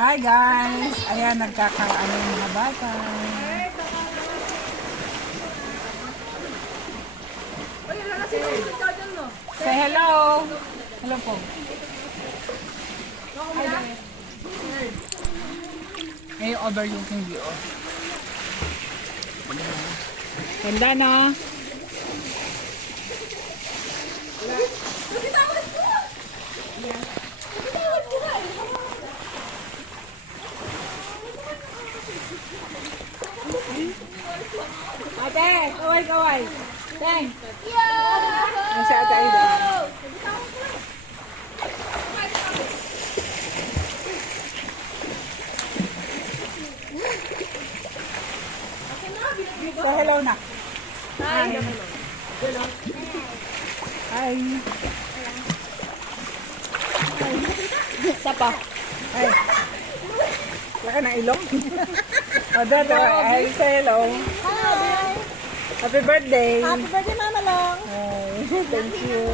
Hi guys! Ayan, nagkakaano yung mga bata. Say hello! Hello po. Hi guys. May overlooking view. Ganda na. Ate, kaway. Thanks. Ang si Ate Aida. So, hello na. Hi. Hi. Sapa. Hi. Wala ka na ilong? O, dito. Hi, say hello. Hi. Happy birthday. Happy birthday, Mama Long. Hi. Thank you.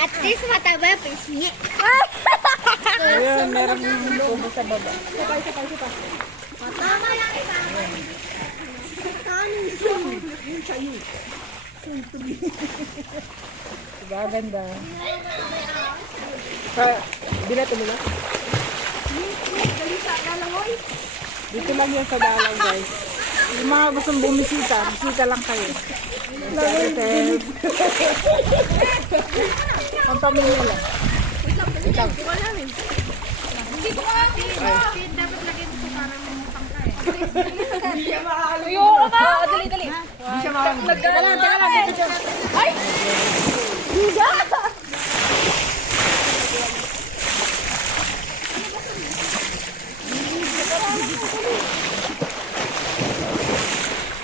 At least mataba pisngi. Ayun, meron yung tubo sa baba. Sapay. Mama lang ito. Kanin sum. Yung sayo. Diba, ganda. Binato mo na? Dito lang yan sa dalaw, guys. Yung mga gustong bumisita, bisita lang kayo. Ang pamilya lang. Ikaw. Hindi ko alam. Dapat lagyan ko para mamutang ka eh. Hindi siya makakalo. Ayoko na. Dali. Hindi siya makakalo. Teka lang. Ay! Liga!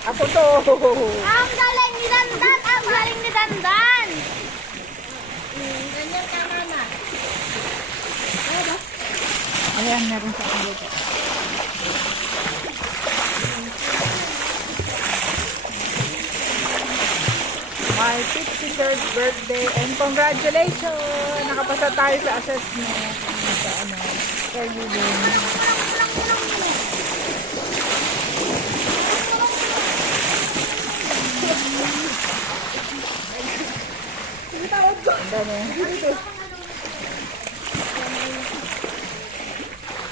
Ako to. Ang galing ni Dandan! Ganyan ka, Mama. Ayan, meron sa akin dito. My 53rd birthday and congratulations! Nakapasa tayo sa assessment. Sa ano, sa Ang dami.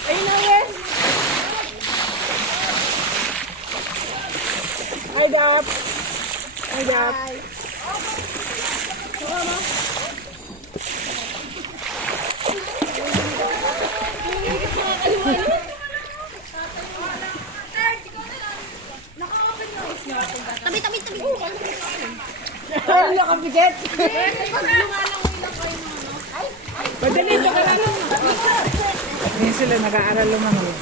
Ayun na yan. Hi, Dap. Hi, Dap. Tabi. Ay, nakabigat. Padali, ito ka lang. Ngayon sila nag-aaral lumangoy.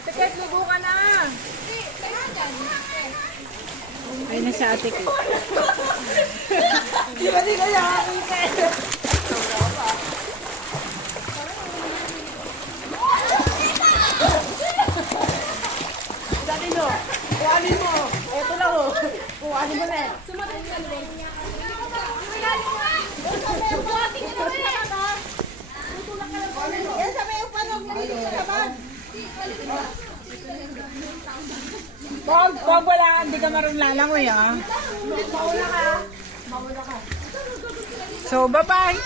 Ate Kate, lugo ka na. Ay, nasa ate Kate. Di ba di kaya aking Kate? Dati no, kuhanin mo. Eto lang o. Kuhanin mo na. Sumatin ka naman. Yan sa may upanog. Pag wala ka, hindi ka marunong lalangoy ah. So, bye-bye.